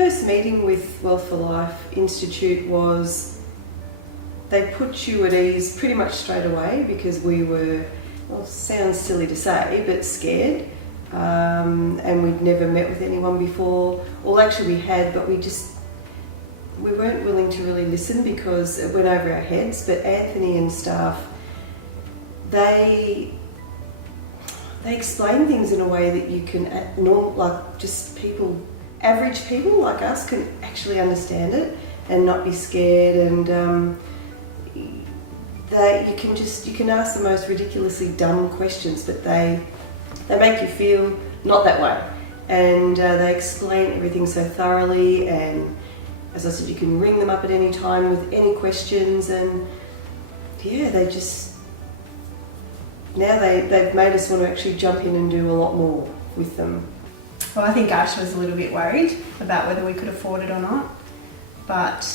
first meeting with Wealth for Life Institute was, they put you at ease pretty much straight away, because we were, well, it sounds silly to say, but scared. And we'd never met with anyone before. Well, actually we had, but we weren't willing to really listen because it went over our heads. But Anthony and staff, they explain things in a way that you can, like just people, average people like us, can actually understand it and not be scared. And you can ask the most ridiculously dumb questions, but they make you feel not that way. And they explain everything so thoroughly. And as I said, you can ring them up at any time with any questions. And yeah, they've made us want to actually jump in and do a lot more with them. Well, I think Ash was a little bit worried about whether we could afford it or not. But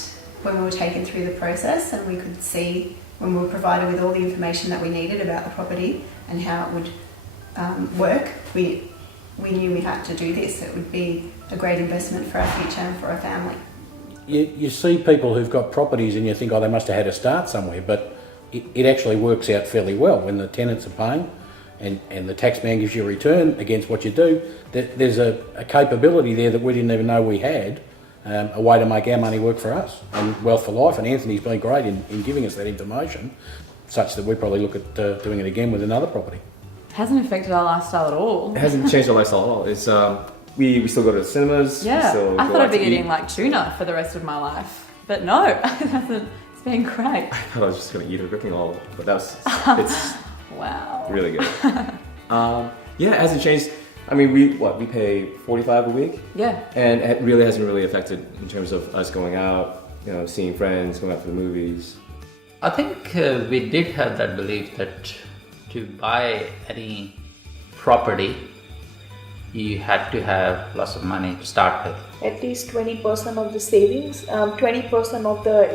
when we were taken through the process and we could see, when we were provided with all the information that we needed about the property and how it would work, we knew we had to do this. It would be a great investment for our future and for our family. You see people who've got properties and you think, oh, they must have had to start somewhere, but it actually works out fairly well when the tenants are paying and the taxman gives you a return against what you do. There's a capability there that we didn't even know we had, a way to make our money work for us. And Wealth for Life, and Anthony's been great in giving us that information, such that we probably look at doing it again with another property. Hasn't affected our lifestyle at all. It hasn't changed our lifestyle at all. It's we still go to the cinemas. Yeah, I thought I'd be eating eat. like tuna for the rest of my life, but no, it hasn't. It's been great. I thought I was just gonna eat everything all, but it's Wow. really good. Yeah, it hasn't changed. I mean, we pay $45 a week. Yeah. And it really hasn't really affected in terms of us going out, seeing friends, going out for the movies. I think we did have that belief that to buy any property, you had to have lots of money to start with. At least 20% of the savings, 20% of the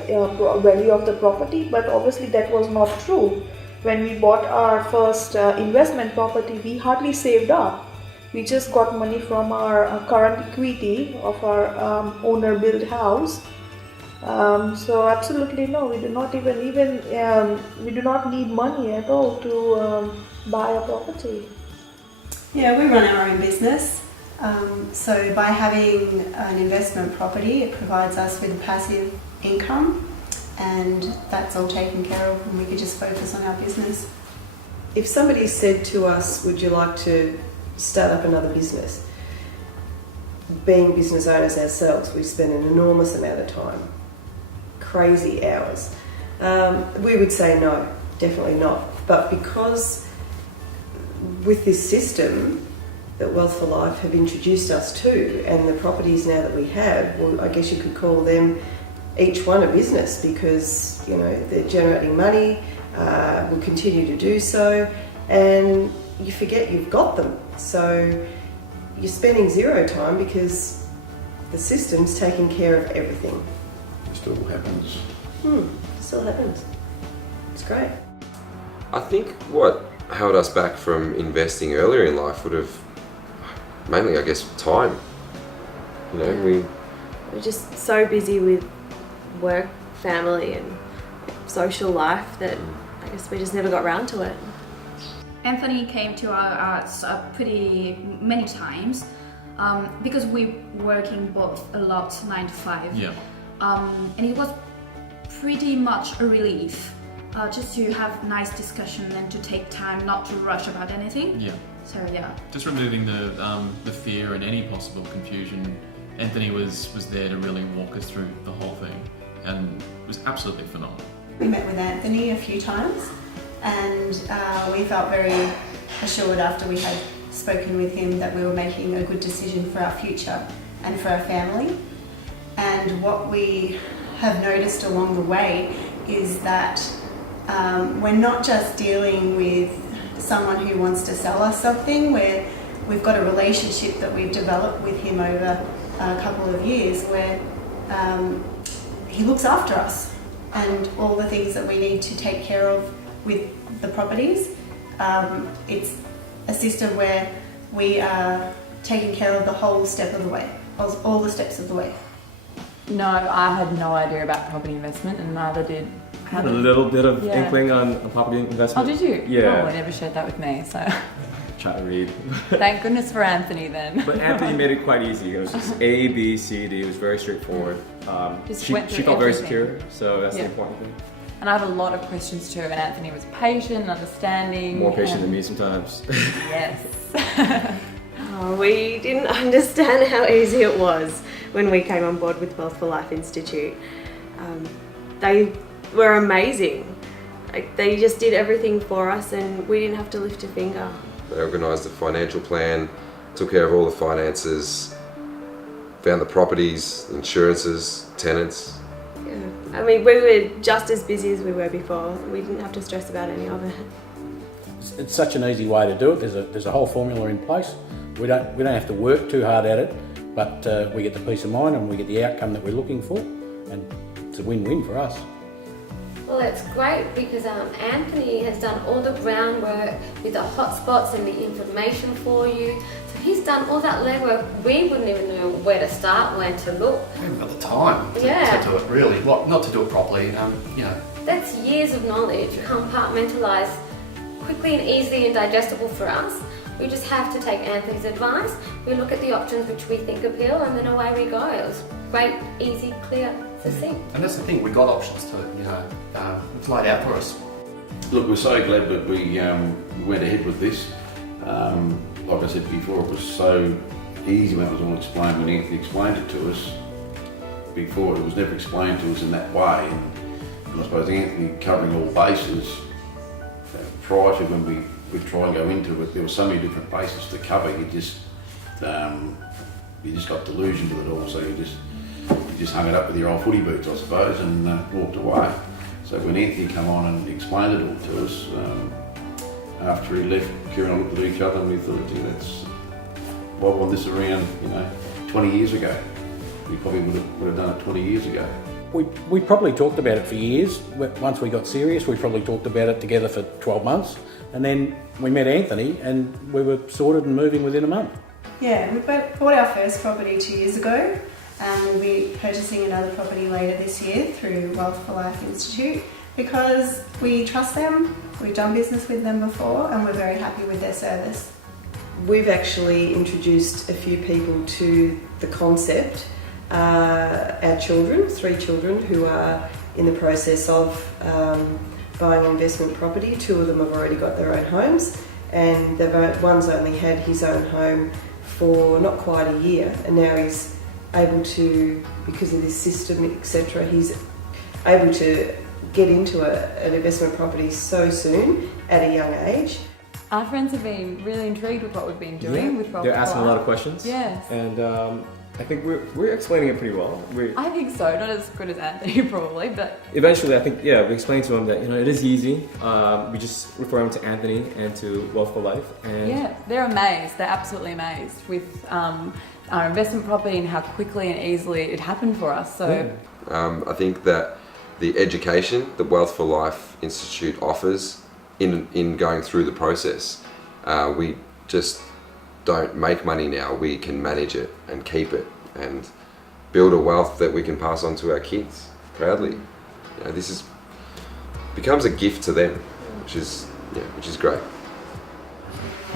value of the property, but obviously that was not true. When we bought our first investment property, we hardly saved up. We just got money from our current equity of our owner-built house. So absolutely no, we do not we do not need money at all to buy a property. Yeah, we run our own business. So by having an investment property, it provides us with a passive income, and that's all taken care of, and we could just focus on our business. If somebody said to us, would you like to start up another business? Being business owners ourselves, we spend an enormous amount of time, crazy hours. We would say no, definitely not. But because with this system that Wealth for Life have introduced us to, and the properties now that we have, well, I guess you could call them each one a business, because they're generating money, will continue to do so, and you forget you've got them. So you're spending zero time because the system's taking care of everything. It still happens. It still happens. It's great. I think what held us back from investing earlier in life would have mainly, I guess, time. We're just so busy with work, family and social life that I guess we just never got round to it. Anthony came to us pretty many times because we working both a lot 9 to 5. Yeah. And it was pretty much a relief just to have nice discussion and to take time, not to rush about anything. Yeah. So yeah. Just removing the fear and any possible confusion. Anthony was there to really walk us through the whole thing, and it was absolutely phenomenal. We met with Anthony a few times, and we felt very assured after we had spoken with him that we were making a good decision for our future and for our family. And what we have noticed along the way is that we're not just dealing with someone who wants to sell us something, where we've got a relationship that we've developed with him over a couple of years, where he looks after us and all the things that we need to take care of with the properties. It's a system where we are taking care of the whole step of the way. all the steps of the way. No, I had no idea about property investment, and neither did. I had a little bit of Yeah. inkling on property Oh, investment. did you? Yeah. Oh, I never shared that with me. So Try to read. thank goodness for Anthony then. But Anthony made it quite easy. It was just A, B, C, D. It was very straightforward. Just She went through felt very everything. secure, so that's Yeah. the important thing. And I have a lot of questions too, and Anthony was patient, understanding. More patient and- than me sometimes. Yes. Oh, we didn't understand how easy it was when we came on board with Wealth for Life Institute. They were amazing. Like, they just did everything for us and we didn't have to lift a finger. They organised a financial plan, took care of all the finances, found the properties, insurances, tenants. Yeah. I mean, we were just as busy as we were before. We didn't have to stress about any of it. It's such an easy way to do it. There's a whole formula in place. We don't have to work too hard at it, but we get the peace of mind and we get the outcome that we're looking for, and it's a win-win for us. Well, it's great because Anthony has done all the groundwork with the hotspots and the information for you. So he's done all that legwork. We wouldn't even know where to start, where to look. We haven't got the time Yeah. to do it really. Well, not to do it properly, you know. That's years of knowledge compartmentalised quickly and easily and digestible for us. We just have to take Anthony's advice. We look at the options which we think appeal, and then away we go. It was great, easy, clear, succinct. And that's the thing, we got options too, you know. It's laid out for us. Look, we're so glad that we went ahead with this. Like I said before, it was so easy when it was all explained, when Anthony explained it to us. Before, it was never explained to us in that way. And I suppose Anthony covering all bases, prior to when we try and go into it, there were so many different bases to cover, you just got delusioned with it all, so you just hung it up with your old footy boots, I suppose, and walked away. So when Anthony came on and explained it all to us, after he left, Kieran and I looked at each other and we thought, gee, why wasn't this around, 20 years ago? We probably would have done it 20 years ago. We probably talked about it for years. Once we got serious, we probably talked about it together for 12 months. And then we met Anthony and we were sorted and moving within a month. Yeah, we bought our first property 2 years ago, and we'll be purchasing another property later this year through Wealth for Life Institute because we trust them, we've done business with them before, and we're very happy with their service. We've actually introduced a few people to the concept. Our children, 3 children who are in the process of buying investment property. 2 of them have already got their own homes, and one's only had his own home for not quite a year, and now he's able to, because of this system, etc., he's able to get into an investment property so soon at a young age. Our friends have been really intrigued with what we've been doing with Wealth They're for asking a Life. lot of questions. Yes. And I think we're explaining it pretty well. I think so, not as good as Anthony probably, but Eventually, I think, we explained to him that, it is easy. We just refer him to Anthony and to Wealth for Life. And yeah, they're amazed. They're absolutely amazed with our investment property and how quickly and easily it happened for us. So I think that the education that Wealth for Life Institute offers in going through the process, we just don't make money now. We can manage it and keep it and build a wealth that we can pass on to our kids proudly. This becomes a gift to them, which is great.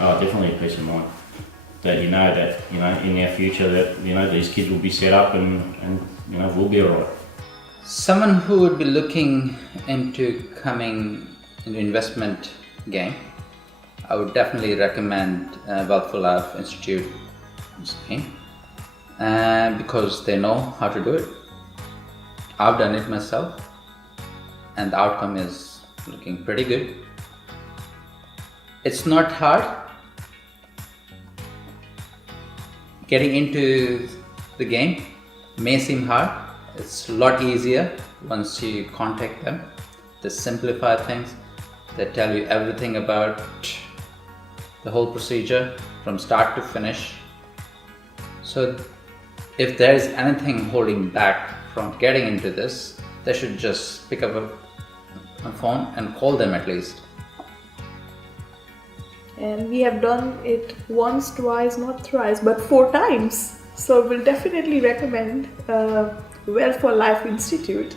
Oh, definitely a peace of mind that in our future that these kids will be set up and we'll be alright. Someone who would be looking into coming into investment game, I would definitely recommend Wealth for Life Institute scheme, because they know how to do it. I've done it myself and the outcome is looking pretty good. It's not hard. Getting into the game may seem hard. It's a lot easier once you contact them. They simplify things. They tell you everything about the whole procedure from start to finish. So if there is anything holding back from getting into this, they should just pick up a phone and call them at least. And we have done it once, twice, not thrice, but 4 times. So we'll definitely recommend Wealth for Life Institute.